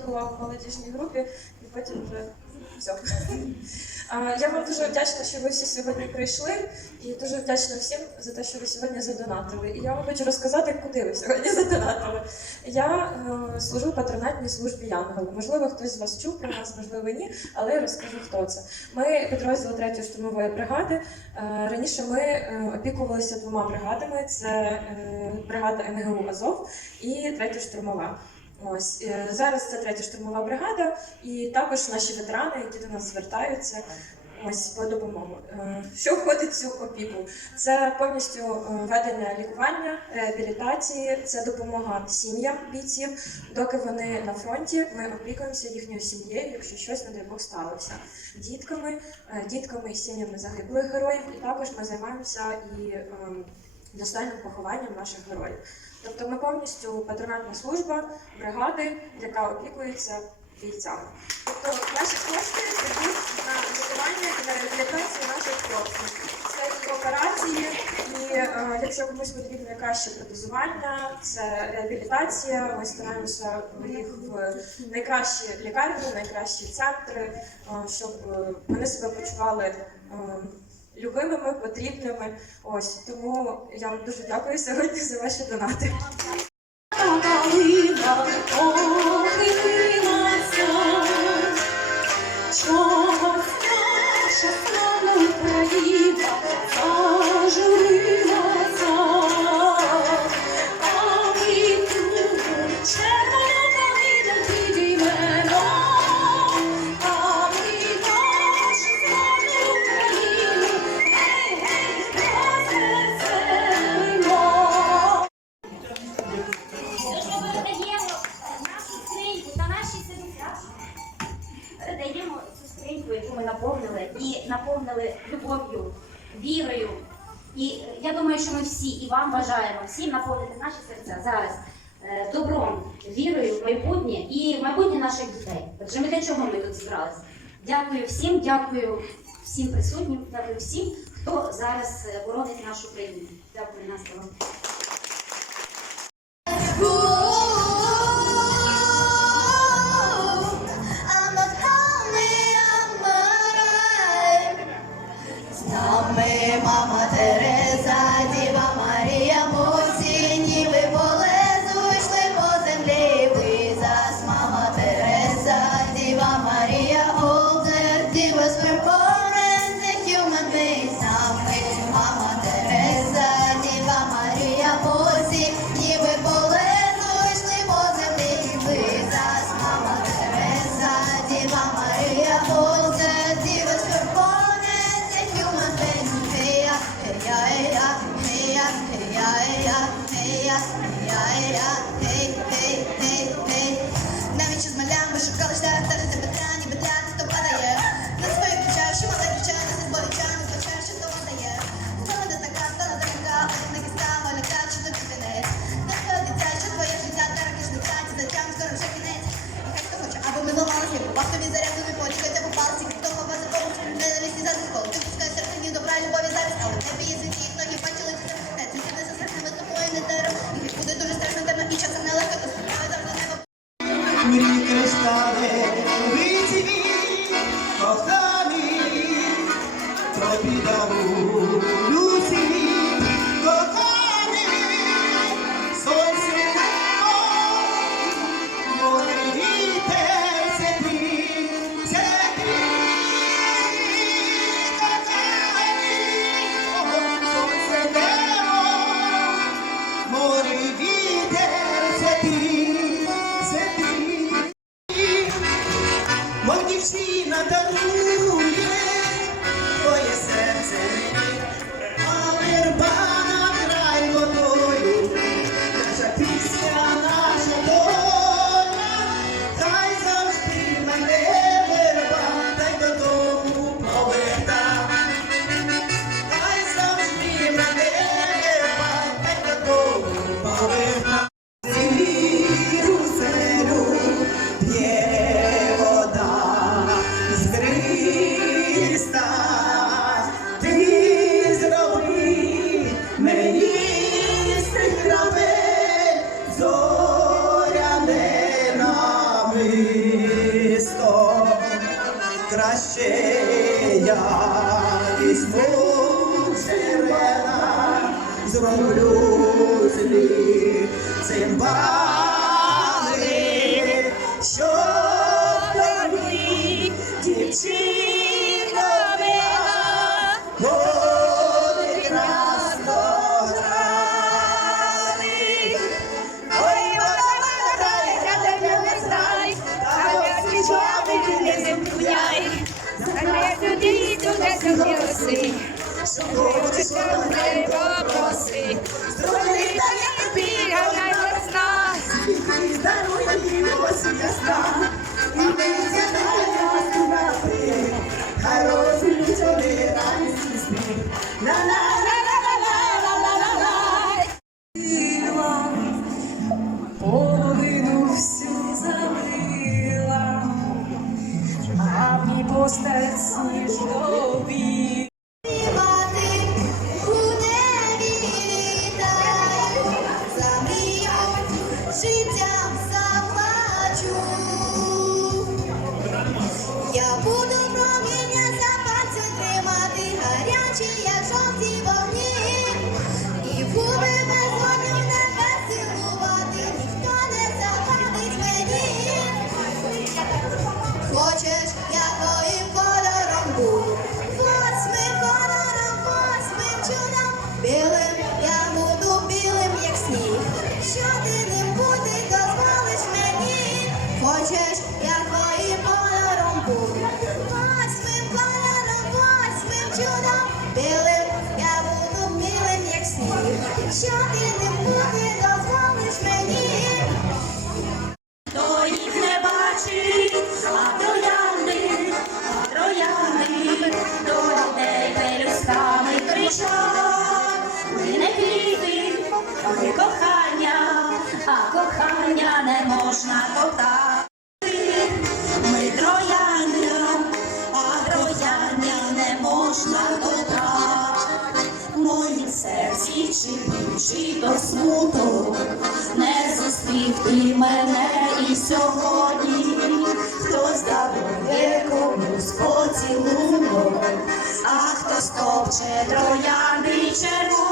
була в молодіжній групі, і потім вже все. Я вам дуже вдячна, що ви всі сьогодні прийшли, і дуже вдячна всім за те, що ви сьогодні задонатили. І я вам хочу розказати, куди ви сьогодні задонатили. Я е, служу в патронатній службі Янгол. Можливо, хтось з вас чув про нас, можливо, ні, але я розкажу, хто це. Ми підрозділ 3-ї штурмової бригади. Е, Раніше ми е, опікувалися двома бригадами: це бригада НГУ Азов і третя штурмова. Ось е, зараз це третя штурмова бригада, і також наші ветерани, які до нас звертаються. Ось по допомогу. Е, Що входить в цю опіку? Це повністю е, ведення лікування, реабілітації, це допомога сім'ям бійців. Доки вони на фронті, ми опікуємося їхньою сім'єю, якщо щось, не дай Бог, сталося. Дітками, дітками і сім'ями загиблих героїв. І також ми займаємося і ем, достойним похованням наших героїв. Тобто ми повністю патронатна служба бригади, яка опікується бійцями. Тобто наші кошти йдуть на лікування і на реабілітацію наших хлопців. Це і операції, і е, якщо комусь потрібно краще протезування, це реабілітація. Ми стараємося їх в найкращі лікарні, найкращі центри, е, щоб е, вони себе почували. е, Любимими, потрібними. Ось тому я вам дуже дякую сьогодні за ваші донати. Наповнити наші серця зараз е, добром, вірою в майбутнє і в майбутнє наших дітей. Отже, ми для чого ми тут зібралися? Дякую всім, дякую всім присутнім, дякую всім, хто зараз е, боронить нашу країну. Дякую нас. сили, Божечка не попроси, зроби так, як ти, а не без нас, даруй нам білого сюди я заплачу. Я буду час, ми не квіти, ми кохання, а кохання не можна топтати. Ми трояння, а трояння не можна топтати. Мої серці чи до смуток, не зустрів ти мене і сьогодні, хтось дарує комусь поцілує. Ще троянди червоні.